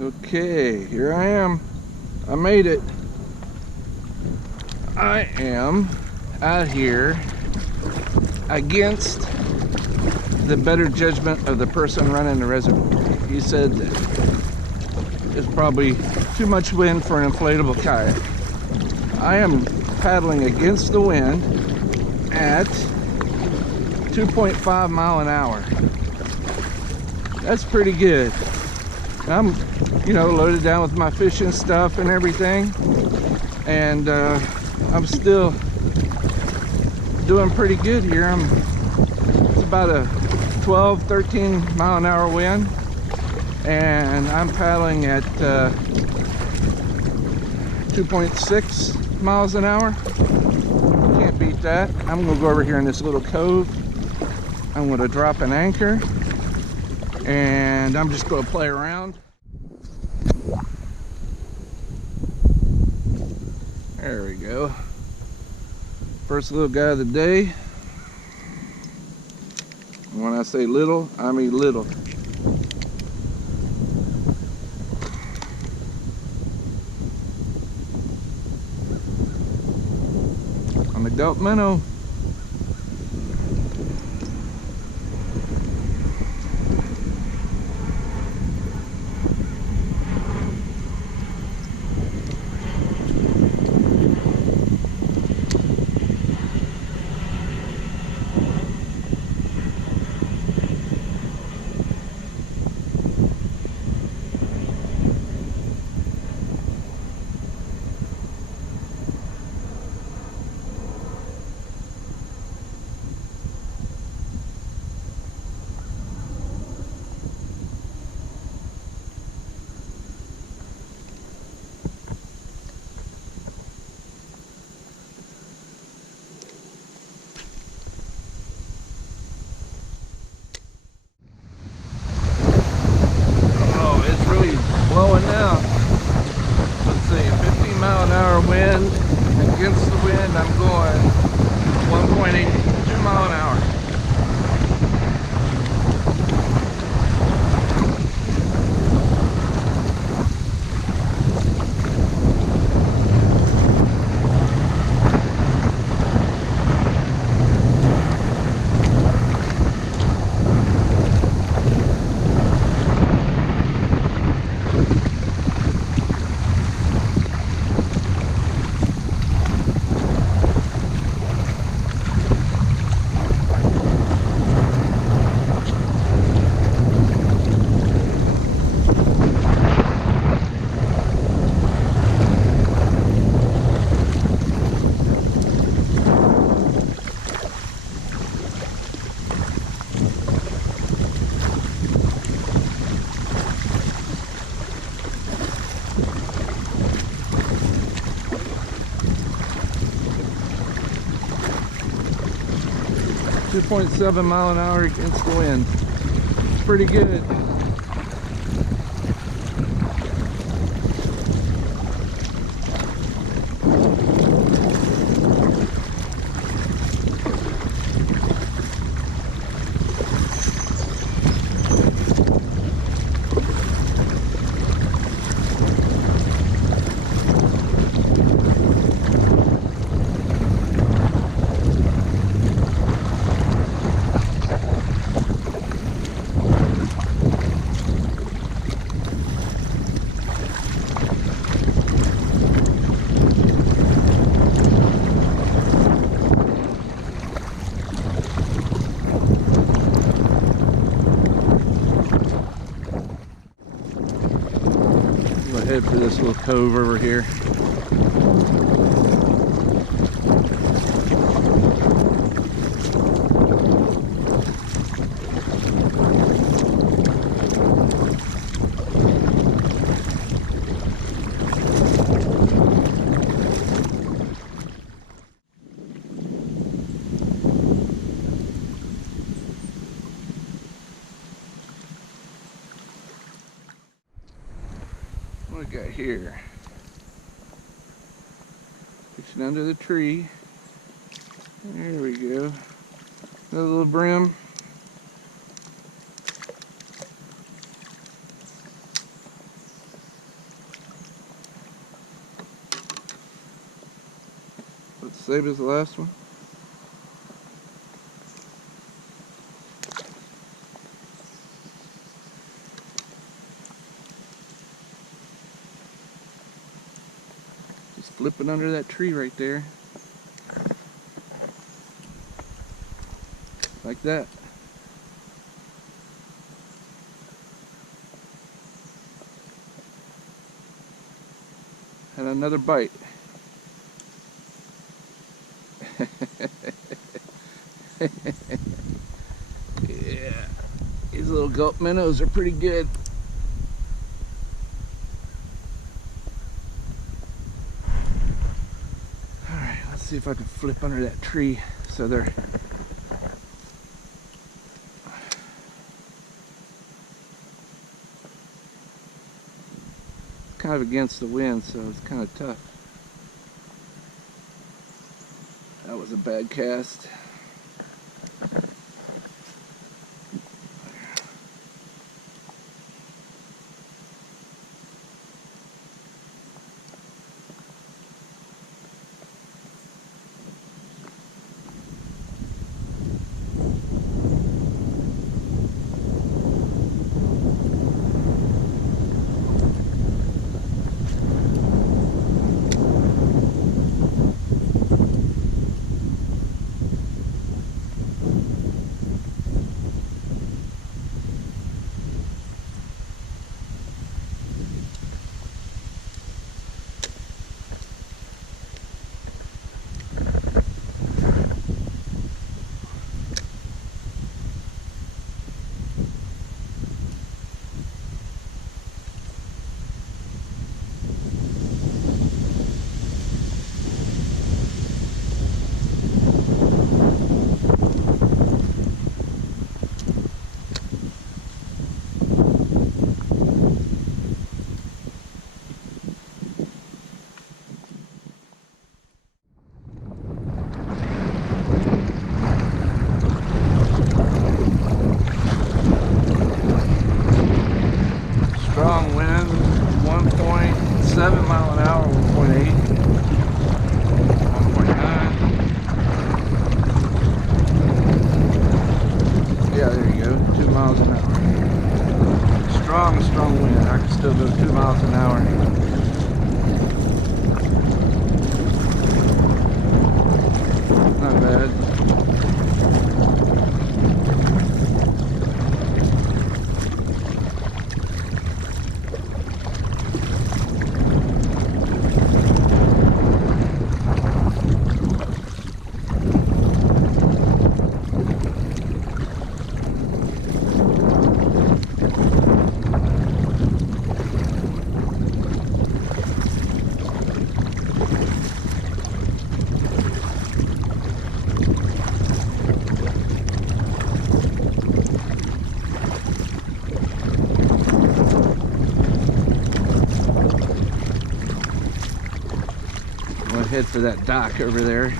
Okay, here I am. I made it. I am out here against the better judgment of the person running the reservoir. He said that there's probably too much wind for an inflatable kayak. I am paddling against the wind at 2.5 mile an hour. That's pretty good. I'm, you know, loaded down with my fishing stuff and everything, and I'm still doing pretty good here. It's about a 12-13 mile an hour wind, and I'm paddling at 2.6 miles an hour. Can't beat that. I'm gonna go over here in this little cove. I'm gonna drop an anchor, and I'm just gonna play around. There we go. First little guy of the day. When I say little, I mean little. On the Gulp minnow. Blowing now. Let's see, 15 mile an hour wind. Against the wind, I'm going 1.82 mile an hour. .7 mile an hour against the wind. It's pretty good. Head for this little cove over here. What we got here? fishing under the tree. There we go. Another little brim. Let's save as the last one. Just flipping under that tree right there. Like that. And another bite. Yeah, these little gulp minnows are pretty good. Alright, let's see if I can flip under that tree so they're kind of against the wind, so it's kind of tough. That was a bad cast. Strong wind, 1.7 mile an hour, 1.8, 1.9. Yeah, there you go, 2 miles an hour. Strong wind. I can still go 2 miles an hour. Not bad. Head for that dock over there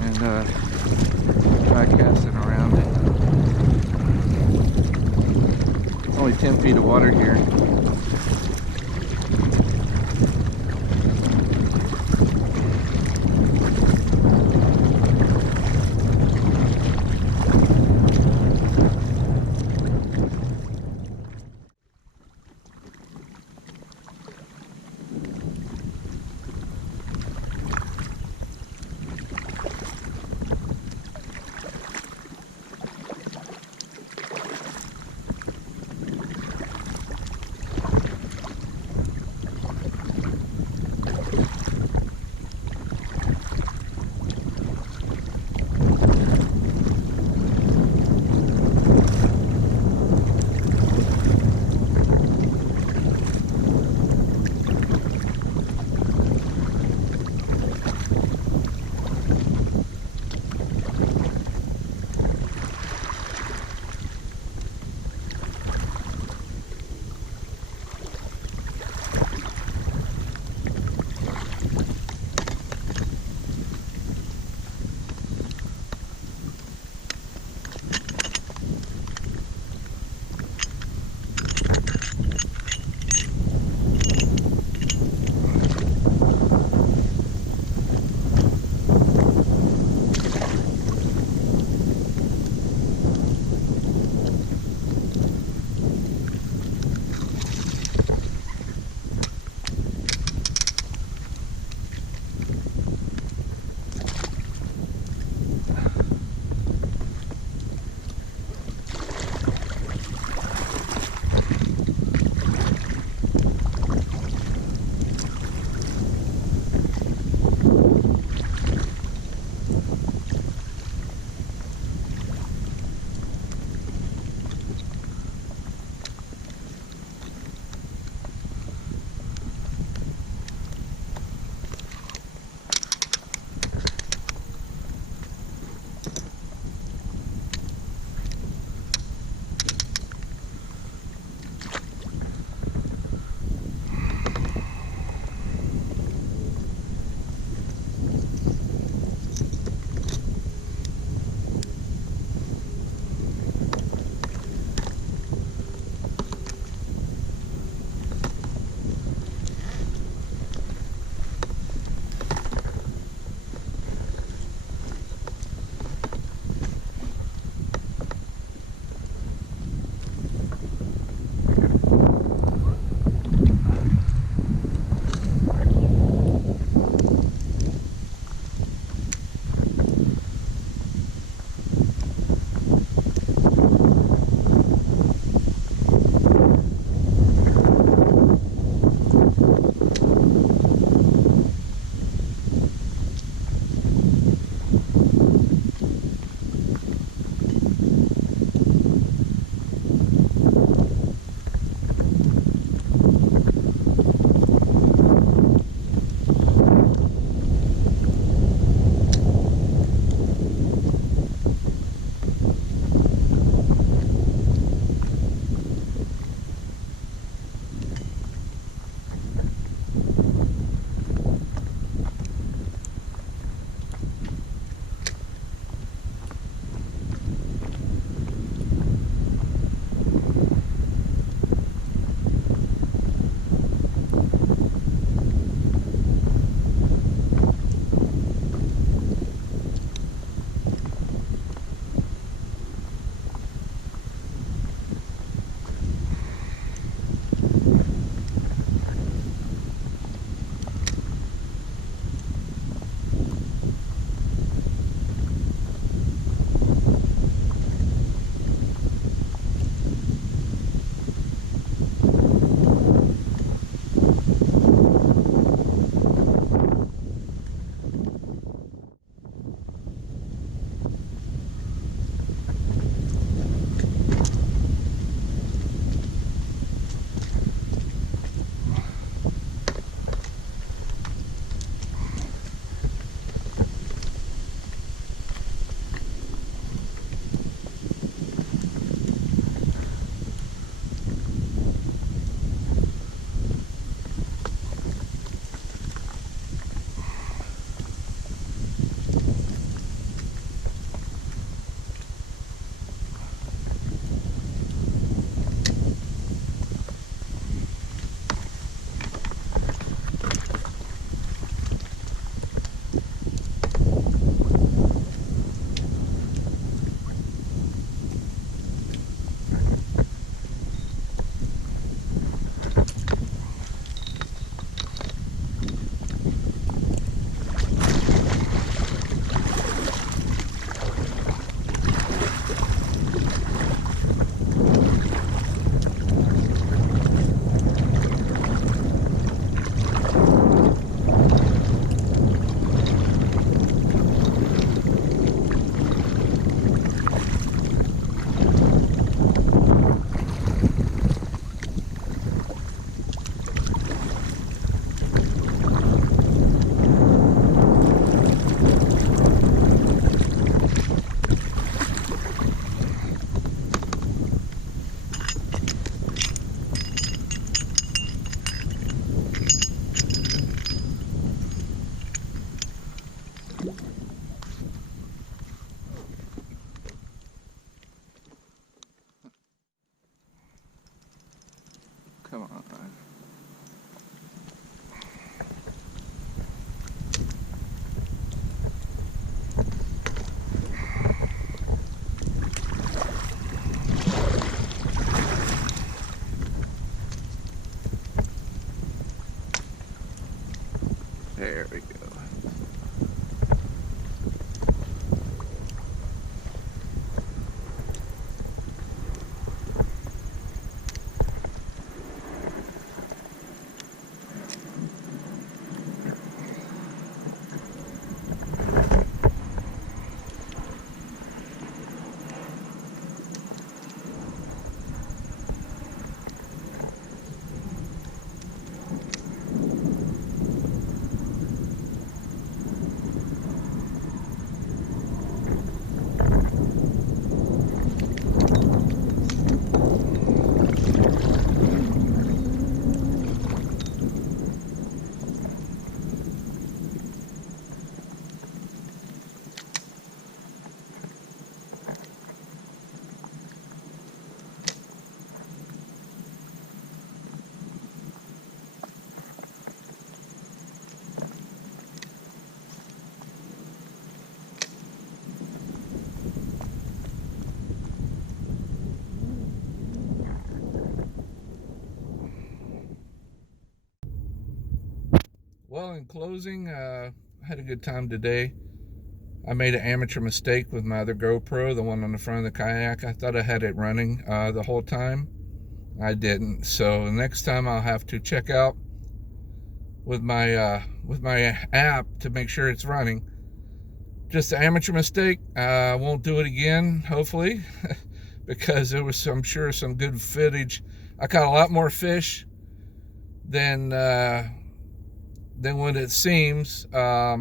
and try casting around it. Only 10 feet of water here. There we go. Well, in closing, I had a good time today. I made an amateur mistake with my other GoPro, the one on the front of the kayak. I thought I had it running the whole time. I didn't. So next time I'll have to check out with my app to make sure it's running. Just an amateur mistake. I won't do it again, hopefully, because there was, I'm sure, some good footage. I caught a lot more fish than what it seems. I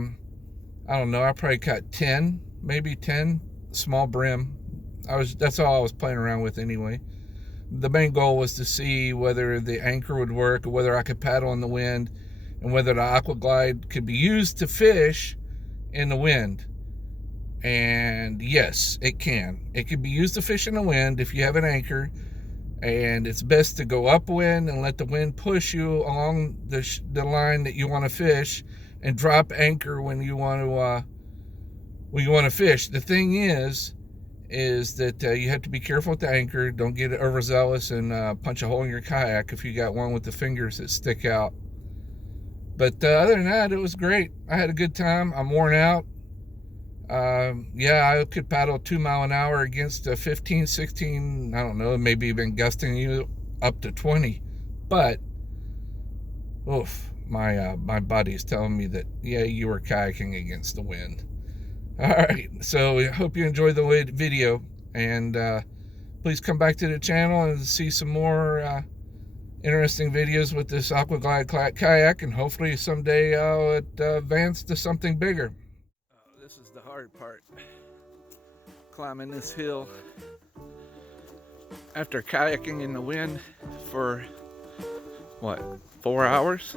don't know, I probably caught 10, maybe 10 small brim. That's all I was playing around with anyway. The main goal was to see whether the anchor would work, or whether I could paddle in the wind, and whether the Aquaglide could be used to fish in the wind. And yes, it can. It can be used to fish in the wind if you have an anchor, and it's best to go upwind and let the wind push you along the line that you want to fish, and drop anchor when you want to fish. The thing is that you have to be careful with the anchor. Don't get overzealous and punch a hole in your kayak if you got one with the fingers that stick out. But other than that, it was great. I had a good time. I'm worn out. Yeah, I could paddle 2 miles an hour against 15, 16, I don't know, maybe even gusting you up to 20. But oof, my body's telling me that, yeah, you were kayaking against the wind. All right, so I hope you enjoyed the video, and please come back to the channel and see some more interesting videos with this Aquaglide kayak, and hopefully someday I'll advance to something bigger. This is the hard part, climbing this hill after kayaking in the wind for what, 4 hours?